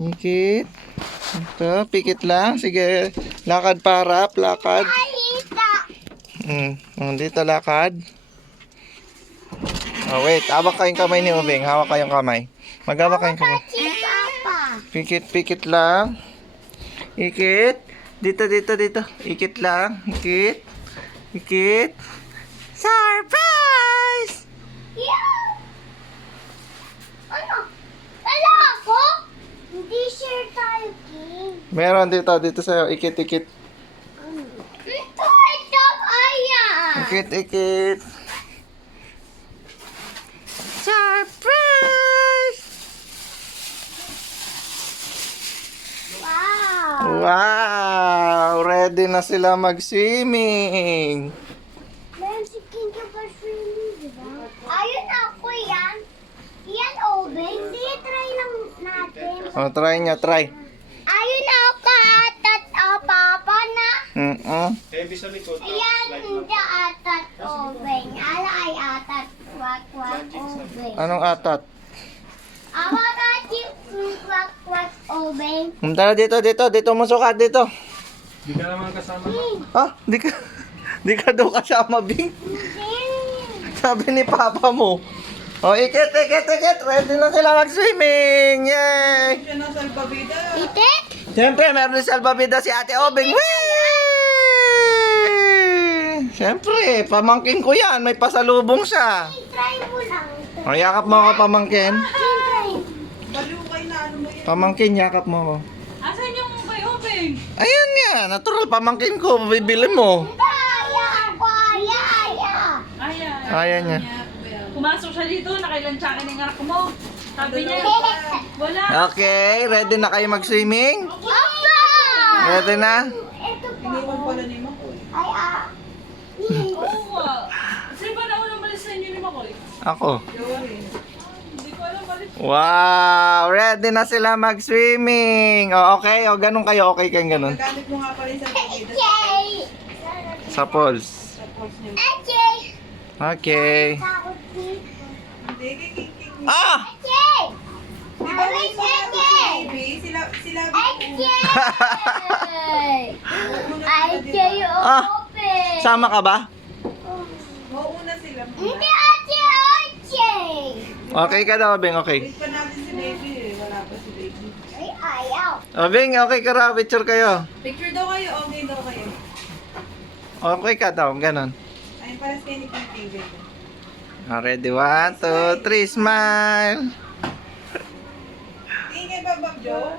Ikit. Ito, pikit lang. Sige, lakad pa harap, lakad. Dito lakad. Oh, wait. Hawak kayong kamay ni Ubing. Hawak kayong kamay. Maghawak kayong kamay. Pikit, pikit lang. Ikit. Dito, dito, dito. Ikit lang. Ikit. Ikit. Surprise! Ano? Wala ako? Hindi share tayo, King. Meron dito, dito sa'yo. Ikit, ikit. Ito, ayan. Ikit, ikit. Surprise! Wow. Wow! Ready na sila mag-swimming. Meron si King ka pa swimming, di ba? Ayun ako yan. Yan, Obe. Hindi, try lang natin. Oh, try niya, try. Ayun ako atat, papa na. Heavy sa likod. Ayan, hindi atat, Obe. Ala ay atat. Wak, Obe. Anong atat? Awag ati, wak, Obe. Tara dito, dito. Dito mo sukat, dito. Di ka naman kasama. Ah, di ka daw kasama, Bing. Sabi ni Papa mo. Oh, ikit, ikit, ikit. Ready na sila mag-swimming. Yay! Itik? Siyempre, meron din salbabida si Ate Obing. Whee! Siyempre, pamangkin ko yan. May pasalubong siya. Try mo lang. O, yakap mo ako, pamangkin. Try. Pamangkin, yakap mo ako. Asan yung kay Obeng? Ayan yan, natural, pamangkin ko. Bibili mo. Aya ako, aya. Ayan niya. Pumasok siya dito, nakailansakin ng anak mo. Sabi niya, wala. Okay, ready na kayo mag-swimming? Papa! Ready na? Ito pa. Ay, Oo nga. Sino ba nauna malis sa inyo ni Makoy? Ako. Hindi ko alam malis. Wow! Ready na sila mag-swimming. O, okay? O, ganun kayo. Okay kayong ganun. Gamit mo nga pala yung Jay! Sa poles. Jay! Okay. Takot dito. Hindi, kikikik. Ah! Jay! Di ba may Jay! baby? Sila Jay! Ay, Jay, Ah! open! Sama ka ba? Mauuna sila Hindi, muna. ate, ay, Jay! Okay ka daw, Bing. Okay. Wait pa natin si baby eh. Wala pa si baby. Ay, ayaw. O, Bing, okay ka raw. Picture kayo. Picture daw kayo. Okay daw kayo. Okay ka daw. Ganun. Ayun para sa ni King baby. Ready? 1, 2, 3. Smile. Tingin kay Bob Joe.